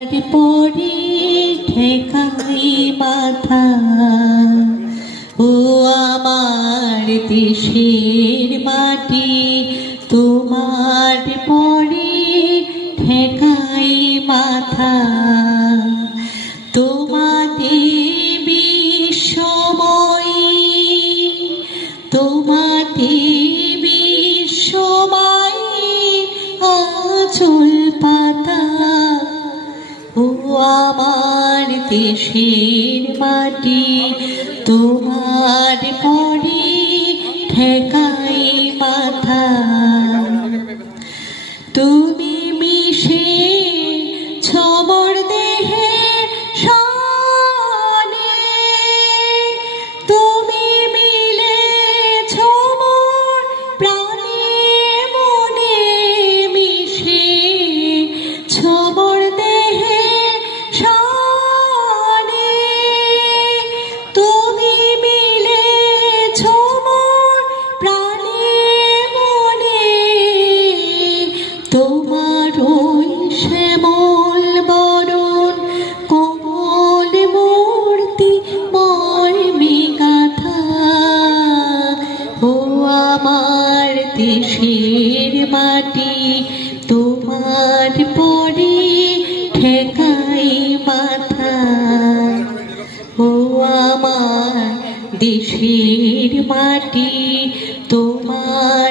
পরে ঠেকাই মাথা, ও আমার দেশের মাটি, তোমার পরে ঠেকাই মাথা। তোমাতে বিশ্বময়ী, তোমাতে বিশ্বময়ী আঁচল পাতা, ও আমার দেশের মাটি, তোমার পরে ঠেকাই মাথা। তুমি মিশে ছবর দেহে সনে, তুমি মিলে ছবর প্রাণে মনে, মিশে ছবর দেহে সনে, তুমি মিলে ছবর প্রাণে মনে। তোমার ওই শ্যামল বরণ কোমল মূর্তি মর্মে গাথা, ও আমার দেশের মাটি, তোমার পরে ঠেকাই মাথা। ও আমার দেশের মাটি, তোমার